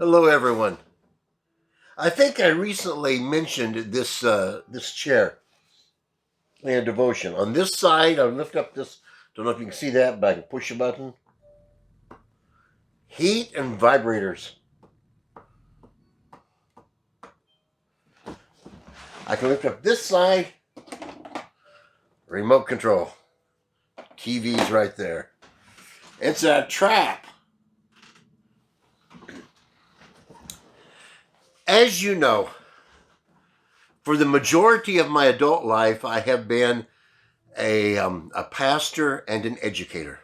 Hello, everyone. I think I recently mentioned this chair in devotion. On this side, I'll lift up this. Don't know if you can see that, but I can push a button. Heat and vibrators. I can lift up this side. Remote control. TV's right there. It's a trap. As you know, for the majority of my adult life, I have been a pastor and an educator.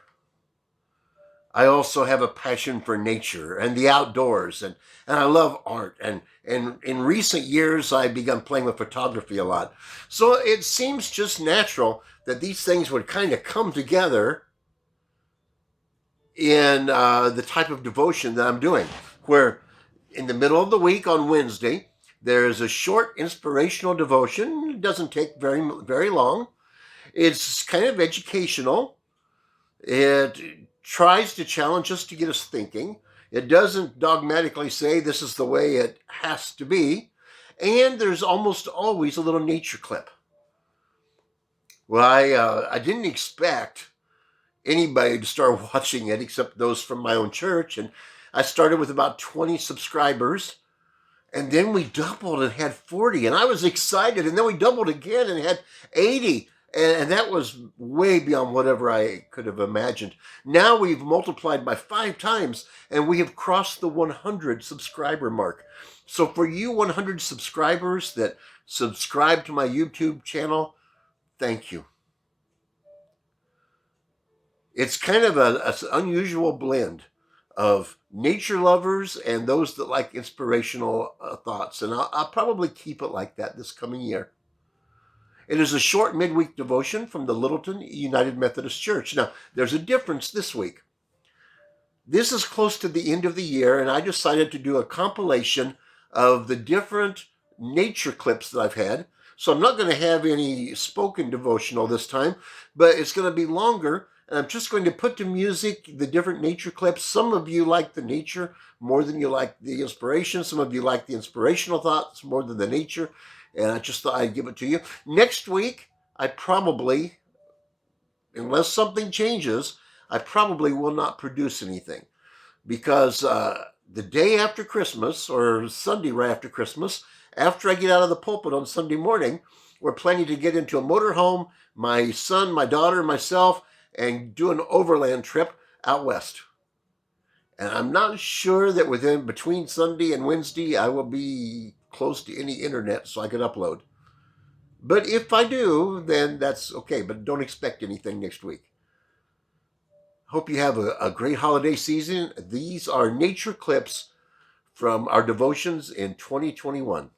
I also have a passion for nature and the outdoors, and I love art. And in recent years, I've begun playing with photography a lot. So it seems just natural that these things would kind of come together in the type of devotion that I'm doing, where in the middle of the week on Wednesday, there's a short inspirational devotion. It doesn't take very long. It's kind of educational. It tries to challenge us to get us thinking. It doesn't dogmatically say this is the way it has to be. And there's almost always a little nature clip. Well, I didn't expect anybody to start watching it except those from my own church. And I started with about 20 subscribers. And then we doubled and had 40. And I was excited. And then we doubled again and had 80. And that was way beyond whatever I could have imagined. Now we've multiplied by 5 times, and we have crossed the 100 subscriber mark. So for you 100 subscribers that subscribe to my YouTube channel, thank you. It's kind of an unusual blend of nature lovers and those that like inspirational thoughts. And I'll probably keep it like that this coming year. It is a short midweek devotion from the Littleton United Methodist Church. Now, there's a difference this week. This is close to the end of the year, and I decided to do a compilation of the different nature clips that I've had. So I'm not going to have any spoken devotional this time, but it's going to be longer, and I'm just going to put to music the different nature clips. Some of you like the nature more than you like the inspiration. Some of you like the inspirational thoughts more than the nature. And I just thought I'd give it to you. Next week, I probably, unless something changes, I probably will not produce anything. Because the day after Christmas, or Sunday right after Christmas, after I get out of the pulpit on Sunday morning, we're planning to get into a motorhome, my son, my daughter, myself, and do an overland trip out west. And I'm not sure that between Sunday and Wednesday, I will be close to any internet so I could upload. But if I do, then that's okay. But don't expect anything next week. Hope you have a great holiday season. These are nature clips from our devotions in 2021.